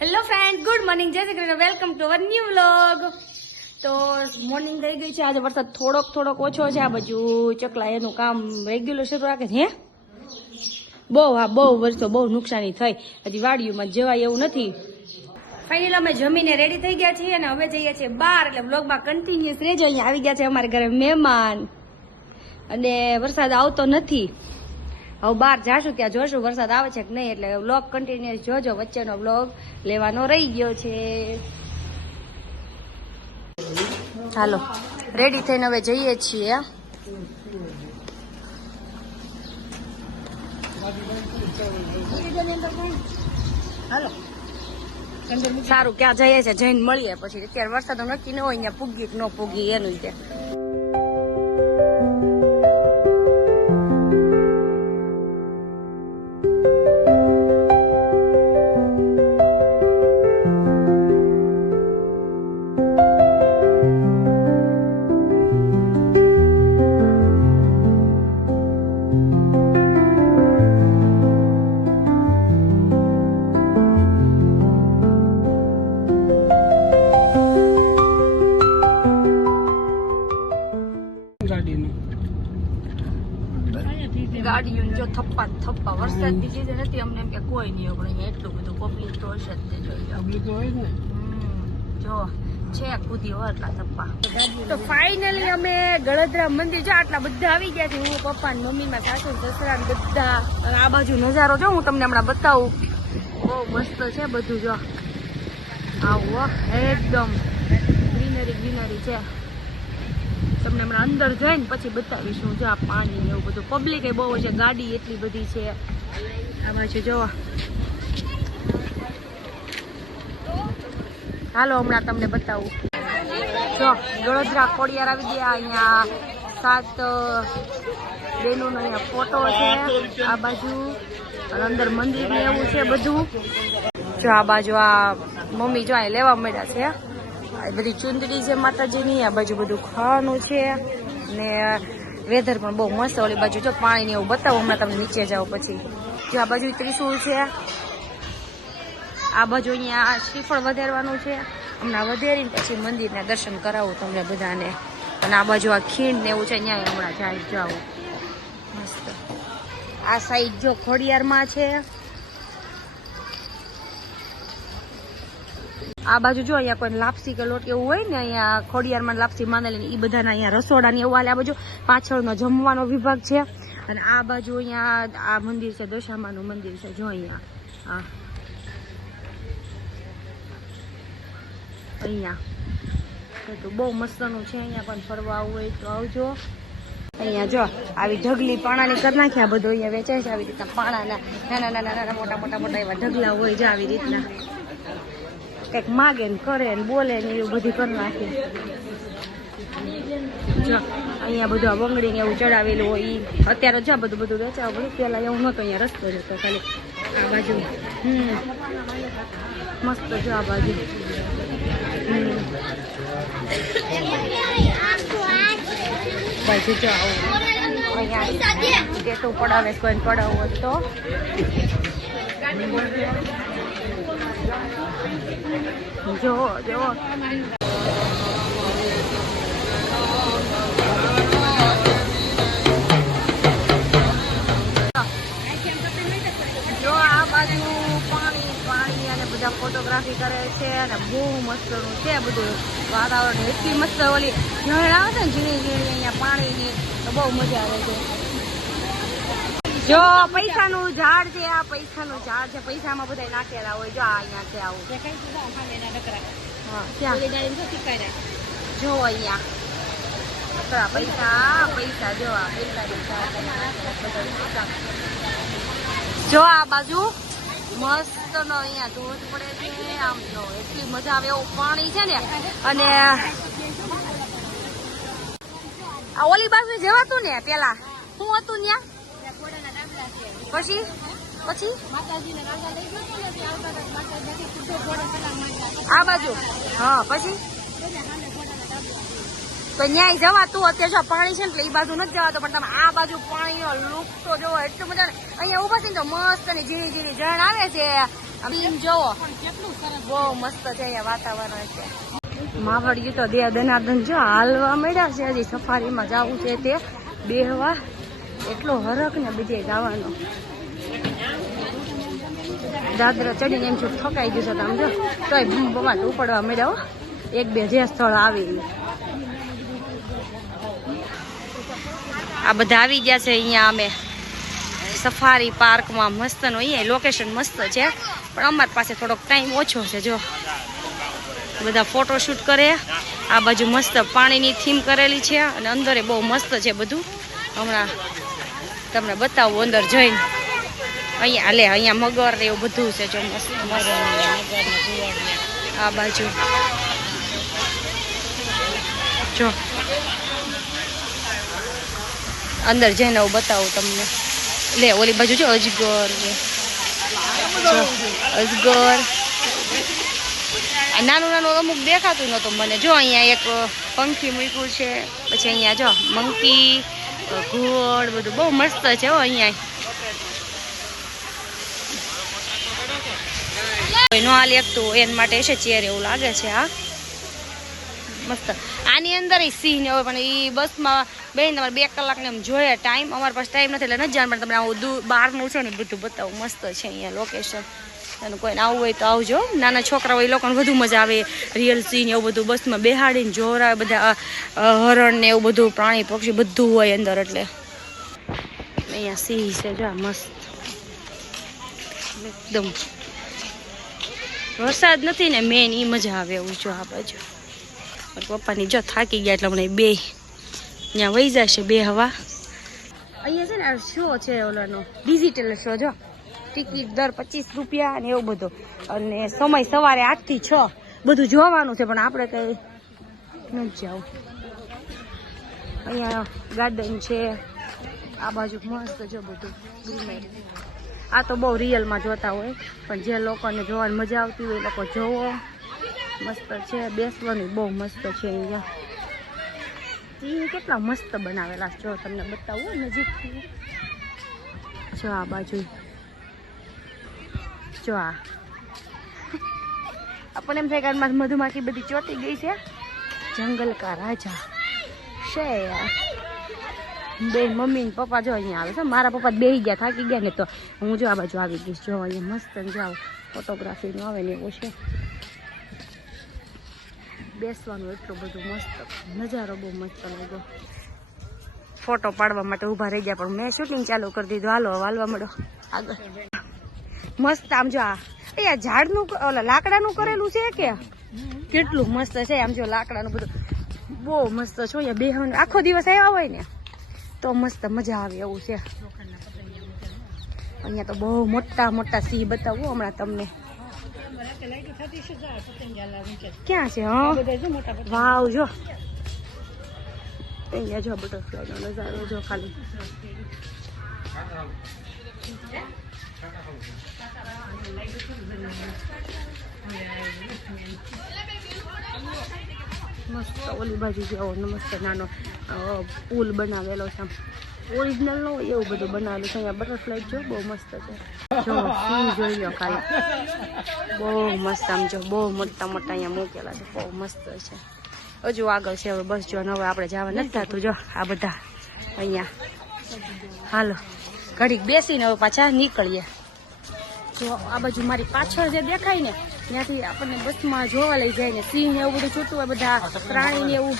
Hello friend good morning જય Shri Krishna welcome to our new vlog તો morning થઈ ગઈ છે. આજે વરસાદ થોડોક થોડોક ઓછો છે. આ બાજુ ચકલા એનું કામ રેગ્યુલર શરૂ રાખે છે બહુ, હા, બહુ વર્ષો બહુ નુકસાની થઈ. હજી વાડીઓમાં જવાય એવું નથી. ફાઇનલ અમે જમીને રેડી થઈ ગયા છીએ અને હવે જઈએ છીએ બહાર. એટલે વ્લોગમાં કન્ટિન્યુઅસ રહેજો. અહીંયા આવી ગયા છે અમારા ઘરે મહેમાન. અને વરસાદ આવતો નથી. હવે બહાર જાશું, ત્યાં જોશું. વરસાદ આવે છે કે નહીં? એટલે વ્લોગ કન્ટિન્યુઅસ જોજો. વચ્ચેનો વ્લોગ લેવાનો રહી ગયો છે. હાલો રેડી થઈને હવે જઈએ છીએ. સારું, ક્યાં જઈએ છે? જઈને મળીએ પછી. અત્યારે વરસાદ નક્કી ન હોય, અહીંયા પૂગી કે ન પૂગી, એનું છે જ બીજી વરસાદની નથી હતી અમને એમ કે કોઈ નહીં હોય પણ અહીંયા એટલું બધું પબ્લિક તો હશે જ તે જોઈ લો પબ્લિક હોય ને. જો છે ખુદી હોય એટલા થપ્પા તો ફાઇનલી અમે ગળદરા મંદિર જો આટલા બધા આવી ગયા છે. હું પપ્પા ને મમ્મી માં સાસુ ને સસરા ને બધા. આ બાજુ નજારો જો હું તમને હમણાં બતાવું. બહુ મસ્ત છે બધું જો. આવો એકદમ ગ્રીનરી ગ્રીનરી છે. તમને હમણાં અંદર જઈને પછી બતાવીશું જો આ પાણી ને એવું બધું. પબ્લિક એ બહુ છે ગાડી એટલી બધી છે. આ બાજુ જોવા. હાલો, હમણાં તમને બતાવું. જો, ગળોદરા કોડિયાર આવી ગયા. અહીંયા સાત બેનોનો અહીંયા ફોટો છે આ બાજુ. અંદર મંદિર ને એવું છે બધું. જો, આ બાજુ આ મમ્મી જો અહીં લેવા મળ્યા છે. આ બધી ચુંદડી છે માતાજીની, આ બાજુ બધું ખાવાનું છે. ને વેધર પણ બહુ મસ્ત ઓલી બાજુ જો પાણી એવું બતાવો, હમણાં તમને નીચે જાઓ પછી. જો આ બાજુ ત્રિશુલ છે. આ બાજુ અહીંયા શ્રીફળ વધારવાનું છે. હમણાં વધારીને પછી મંદિરના દર્શન કરાવું તમને બધાને. અને આ બાજુ આ ખીણ ને એવું છે અહીંયા હમણાં જાય, જાઓ. મસ્ત. આ સાઈડ જો ખોડિયારમાં છે. આ બાજુ જો અહીંયા કોઈ લાપસી કે લોટ એવું હોય ને અહીંયા ખોડિયારમાં લાપસી માંડેલી એ બધાના અહીંયા રસોડાની એવું હાલે. આ બાજુ પાછળનો જમવાનો વિભાગ છે. અને આ બાજુ અહીંયા આ મંદિર છે, દશામાનું મંદિર છે, જો અહીંયા. હા. અહીંયા. તો બહુ મસ્તનું છે અહીંયા, પણ ફરવા આવવું હોય તો આવજો. અહીંયા જો, આવી ઢગલી પાણાની કરી નાખ્યા બધું અહીંયા વેચાય છે. આવી રીતના પાણાના નાના નાના નાના મોટા મોટા મોટા એવા ઢગલા હોય છે, આવી રીતના. કંઈક માગે ને કરે ને બોલે ને એવું બધું કરી નાખે. અહીંયા બધું આ બંગડી ને એવું ચડાવેલું હોય એ અત્યારે જ બધું બધું વેચાવ બધું પેલા એવું નહોતું અહીંયા રસ્તો જ હતો ખાલી. આ બાજુ. હમ. મસ્ત જો આ બાજુ. બાજુ જો આવું. અહીંયા ટેટુ પડાવે કોઈને પડાવવું તો. જો આ બાજુ પાણી પાણી અને બધા ફોટોગ્રાફી કરે છે અને બહુ મસ્તનું છે બધું વાતાવરણ. એટલી મસ્ત ઓલી ઝરણ આવે ને ઝીણી ઝીણી અહીંયા પાણીની તો બહુ મજા આવે છે. જો પૈસા નું ઝાડ છે આ પૈસા નું ઝાડ છે પૈસામાં બધા નાખેલા હોય જો આ અહીંયા છે આવું. જો અહીંયા. પૈસા પૈસા જો આ પૈસાની જો આ બાજુ મસ્ત નો અહીંયા ધોધ પડે છે આમ જો એટલી મજા આવે એવું પાણી છે ને. અને આ ઓલી બાજુ જવાતું ને પેલા. શું હતું ત્યાં? પછી? પછી? આ બાજુ? હા પછી? તો ન્યાય જવાતું અત્યારે જો પાણી છે ને એટલે એ બાજુ નથી જવાતું પણ તમે આ બાજુ પાણીનો લુક તો જોવો એટલું મજા અહીંયા ઊભા છે ને તો મસ્ત ને ઝીણી ઝીણી જણ આવે છે. જોવો. બહુ મસ્ત છે અહીંયા વાતાવરણ છે. માવડિયું તો દે દનાદન જો હાલવા મળ્યા છે હજી સફારીમાં જવું છે તે બેહવા. એટલો હરખ ને બીજે જવાનો દાદરા ચડીને એમ છું થકાઈ ગયું છે તમે જો, તોય બૂમ બમાટ ઉપડવા મળ્યા એક બે જે સ્થળ આવી આ બધા આવી ગયા છે અહીંયા અમે. સફારી પાર્કમાં મસ્ત નો અહીંયા લોકેશન મસ્ત છે. પણ અમારી પાસે થોડોક ટાઈમ ઓછો છે, જો. બધા ફોટોશૂટ કરે. આ બાજુ મસ્ત પાણીની થીમ કરેલી છે અને અંદર બહુ મસ્ત છે બધું. હમણાં તમને બતાવું અંદર જઈને. અહીંયા લે અહીંયા મગર ને એવું બધું છે જો મસ્ત આ બાજુ. જો. અંદર જઈને હું બતાવું તમને. લે, ઓલી બાજુ જો અજગર અજગર. નાનું નાનું અમુક દેખાતું નહોતું મને. જો, અહીંયા એક પંખી મૂક્યું છે. પછી અહીંયા જો, મંકી. ઘોડ બધું. બહુ મસ્ત છે હો અહીંયા. નો હાલી શકતું એના માટે છે ચેર એવું લાગે છે, હા. મસ્ત. આની અંદર સિંહ ને હોય, પણ એ બસમાં બેન તમારે બે કલાકને એમ જોઈએ ટાઈમ અમારી પાસે ટાઈમ નથી એટલે નથી જાણ પણ તમને આવું બહારનું છે ને બધું બતાવું. મસ્ત છે અહીંયા લોકેશન અને કોઈને આવવું હોય તો આવજો. નાના છોકરા હોય એ લોકોને વધુ મજા આવે. રિયલ સીન એવું બધું બસમાં બેહાડીને જોરાવે બધા હરણ ને એવું બધું, પ્રાણી પક્ષી બધું હોય અંદર એટલે. અહીંયા સિંહ છે, જો મસ્ત. એકદમ. વરસાદ નથી ને મેન એ મજા આવે એવું જો આ બાજુ. પપ્પાની જો થાકી ગયા એટલે હમણાં બે. ત્યાં વહી જશે બે હવા. અહીંયા છે ને શો છે ઓલાનો. ડિજિટલ શો જો. ટિકિટ દર પચીસ રૂપિયા ને એવું બધું. અને સમય સવારે આઠથી છ. બધું જોવાનું છે, પણ આપણે કઈ નથી જવું. અહીંયા ગાર્ડન છે. આ બાજુ મસ્ત જો બધું. આ તો બહુ રિયલમાં જોતા હોય. પણ જે લોકોને જોવાની મજા આવતી હોય એ લોકો જોવો. મસ્ત છે, બેસવાનું બહુ મસ્ત છે અહીંયા. એ કેટલા મસ્ત બનાવેલા જો તમને બતાવું નજીકથી. જો આ બાજુ. જો આ. આપણને એમ થાય કે મધુમાખી બધી ચોટી ગઈ છે. જંગલ કા રાજા. છે બેન મમ્મી ને પપ્પા જો અહીંયા આવે છે. મારા પપ્પા બેહી ગયા, થાકી ગયા ને તો હું જો આ બાજુ આવી ગઈશ. જો અહીંયા મસ્ત જાઓ ફોટોગ્રાફીનું આવે ને એવું છે. બેસવાનું એટલું બધું મસ્ત. નજારો બહુ મસ્ત લાગ્યો. ફોટો પાડવા માટે ઊભા રહી ગયા, પણ મેં શૂટિંગ ચાલુ કરી દીધું. હાલો, હાલવા મળ્યો આગળ. મસ્ત આમ જો આ એ ઝાડનું ઓલા લાકડાનું કરેલું છે કે? કેટલું મસ્ત છે આમ જો લાકડાનું બધું. બહુ મસ્ત છો બે આખો દિવસ આવ્યા હોય ને, તો મસ્ત મજા આવે એવું છે. અહીંયા તો બહુ મોટા મોટા સિંહ બતાવું હમણાં તમને. ક્યાં છે, હા? વાવ જો. અહીંયા જો બટરફ્લાય નો નજારો જો ખાલી. મસ્ત ઓલી બાજુ જેવો મસ્ત નાનો પુલ બનાવેલો છે. ઓરિજિનલ નો એવું બધું બનાવેલું છે. અહીંયા બટરફ્લાય જો બહુ મસ્ત છે. જો સિંહ જોઈ લો ખાલી. બહુ મસ્ત આમ જો, બહુ મોટા મોટા અહીંયા મૂકેલા છે. બહુ મસ્ત છે. હજુ આગળ છે, હવે બસ જો હવે આપણે જવા નથી થતું. જો, આ બધા અહીંયા. હાલો. ઘડીક બેસીને હવે પાછા નીકળીએ. જો આ બાજુ મારી પાછળ જે દેખાય ને ત્યાંથી આપણને બસમાં જોવા લઈ જાય ને સિંહ ને એવું બધું છૂટું હોય બધા પ્રાણી ને એવું.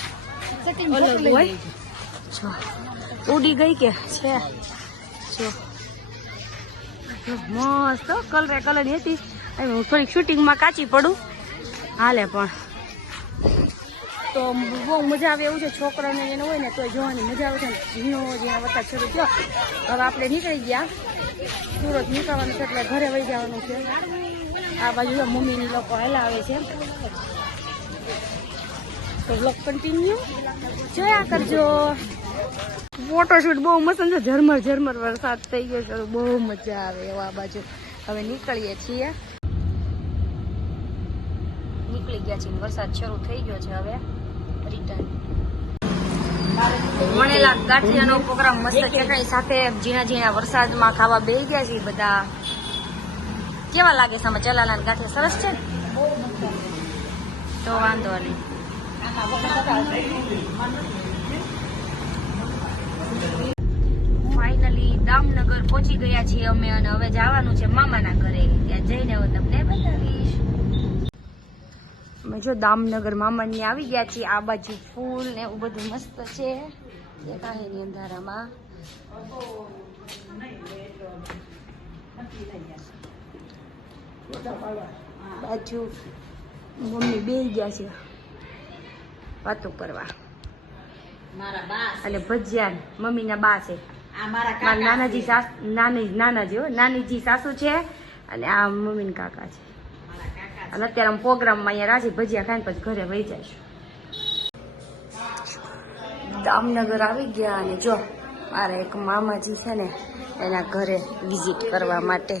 અલગ હોય. જો ઉડી ગઈ કે છે. જો. મસ્ત કલરે કલર હતી. હું થોડીક શૂટિંગમાં કાચી પડું. હાલે પણ. તો બહુ મજા આવે એવું છે. છોકરાને એને હોય ને તો જોવાની મજા આવે છે ઝીણો જ્યાં વરસાદ શરૂ થયો. હવે આપણે નીકળી ગયા. સુરત નીકળવાનું છે એટલે ઘરે વહી જવાનું છે. આ બાજુ મમ્મીની લોકો હેલા આવે છે. તો બ્લોક કન્ટિન્યુ જોયા કરજો. ફોટોશૂટ બહુ મસ્ત છે. ઝરમર ઝરમર વરસાદ થઈ ગયો છે. બહુ મજા આવે એવો બાજુ. હવે નીકળીએ છીએ. નીકળી ગયા છીએ વરસાદ શરૂ થઈ ગયો છે હવે. વણેલા ગાંઠિયાનો પ્રોગ્રામ મસ્ત ચટણી સાથે ઝીણા ઝીણા વરસાદમાં ખાવા બે ગયા છે બધા. કેવા લાગે છે ચલાલા ગાંઠિયા? સરસ છે ને? તો વાંધો નહીં. ફાઇનલી દામનગર પહોંચી ગયા છીએ અમે અને હવે જવાનું છે મામાના ઘરે. ત્યાં જઈને હવે તમને બતાવીશ. અમે જો દામનગર મામાની આવી ગયા છીએ આ બાજુ ફૂલ ને એવું બધું મસ્ત છે. દેખાય એની અંધારામાં. બાજુ મમ્મી બે ગયા છે વાતો કરવા. અને ભજીયા મમ્મીના બા છે. નાનાજી સાસ નાની નાનાજી હો નાનીજી સાસુ છે અને આ મમ્મી કાકા છે. અને અત્યારે આમ પ્રોગ્રામમાં અહીંયા રાજી ભજીયા ખાઈને પછી ઘરે વહી જઈશું. દામનગર આવી ગયા અને જો, મારા એક મામાજી છે ને, એના ઘરે વિઝિટ કરવા માટે.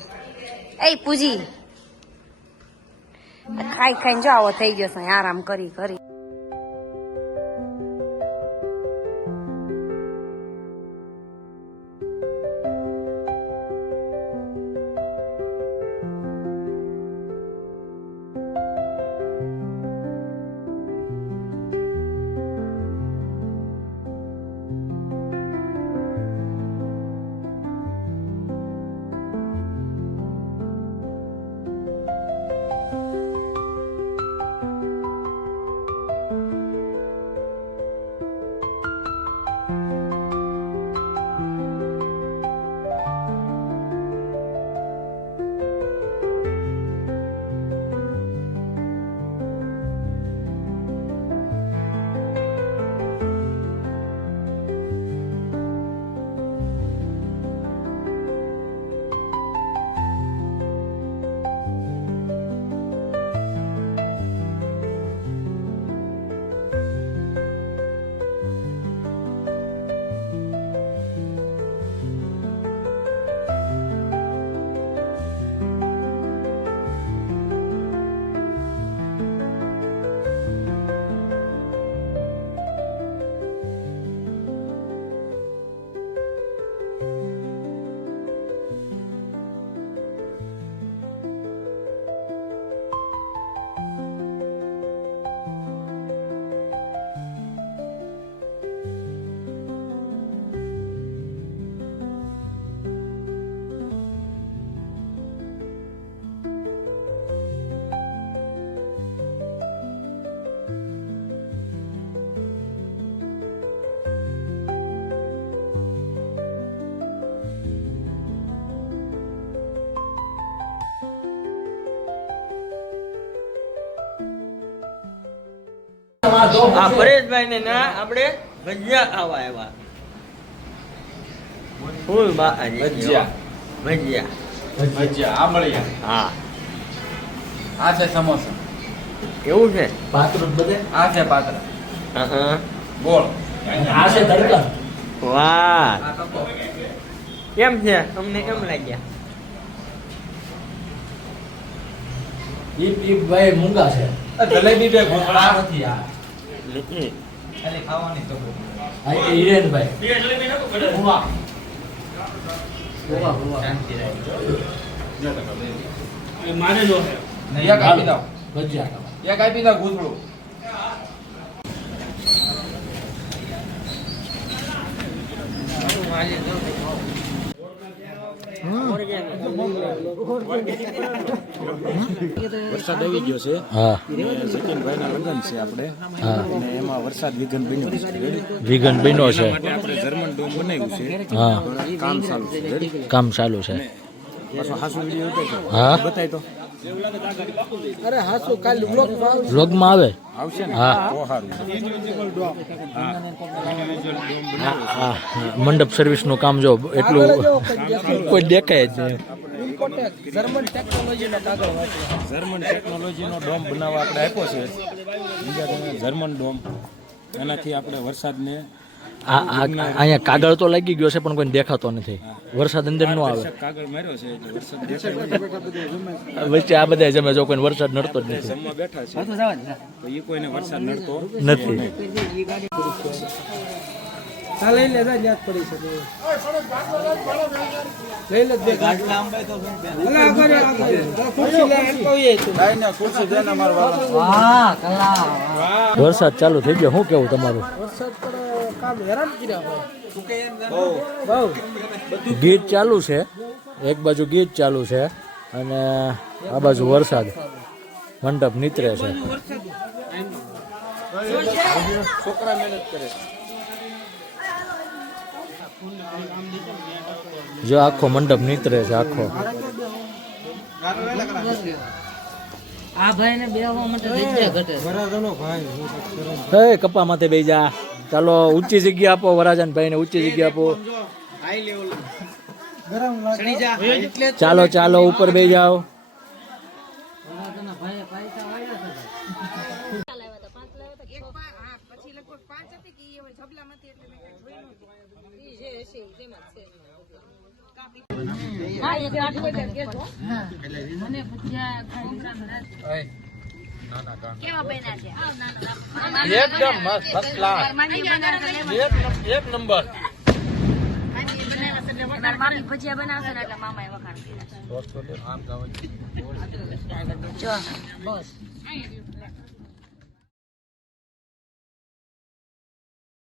એ પૂજી. ખાઈ ખાઈને જો આવો થઈ ગયો છે, આરામ કરી કરી. આ પરેશભાઈ ને ના આપણે ભજીયા ખાવા આવ્યા. ફૂલ ભજીયા. ભજીયા. ભજીયા આ મળી હા. આ છે સમોસા. એવું છે? આ છે પાત્ર અહં. ગોળ વાહ. કેમ છે? તમને કેમ લાગ્યા? જલેબી બે ઘોંઘળા નથી આ. હમ. ખાલી ખાવાની તો શાંતિ રાખજો એ મારે જો છે. એક આપી દો એક આપી દો ગૂંથળું. વરસાદ આવી ગયો છે. અને સચિનભાઈના લગ્ન છે આપણે. અને એમાં વરસાદ વિઘન બન્યો છે. રેડી? બન્યો છે. આપણે જર્મન ડોમ બનાવ્યું છે. હા. કામ ચાલુ છે. કામ ચાલુ છે. પાછો હાસુ વીડિયો હતો હા. બતાય તો. વ્લોગમાં આવે? આવશે ને? હા. આવે સારું હા, હા. મંડપ સર્વિસનું કામ જો એટલું કોઈ દેખાય જ નહીં. જર્મન ટેકનોલોજીનો ડોમ બનાવવા આપણે આપ્યો છે. બીજા તમે જર્મન ડોમ. એનાથી આપણે વરસાદને આ આ- અહીંયા કાગળ તો લાગી ગયો છે પણ કોઈ દેખાતો નથી. વરસાદ અંદર નો આવે. કાગળ માર્યો છે એટલે વરસાદ વચ્ચે આ બધા જમે જો કોઈ વરસાદ નડતો જ નથી. જમવા બેઠા છે. તો એ કોઈને વરસાદ નડતો નથી. લઈ લે જા યાદ પડી શકે. લઈ લે બે ગાડી અલા આગળ ને ખુરશી લે અટકાવીએ તું. વરસાદ ચાલુ થઈ ગયો. શું કેવું તમારું? વરસાદ પડે. કામ હેરાન કર્યા બહુ. ગીત ચાલુ છે. એક બાજુ ગીત ચાલુ છે અને આ બાજુ વરસાદ. મંડપ નીતરે છે. જો આખો મંડપ નીતરે છે આખો. આ ભાઈ ને બે ઘટે કપા માથે બેજા જા. ચાલો ઊંચી જગ્યા આપો વરાજન ભાઈને ઊંચી જગ્યા આપો. ચાલો ચાલો ઉપર બે જાઓ. મને છે એકદમ મસ્ત ફર્સ્ટ ક્લાસ એક નંબર. મામી ભજીયા બનાવશે ને એટલે મામાએ વખાણ કર્યા છે. જો બસ.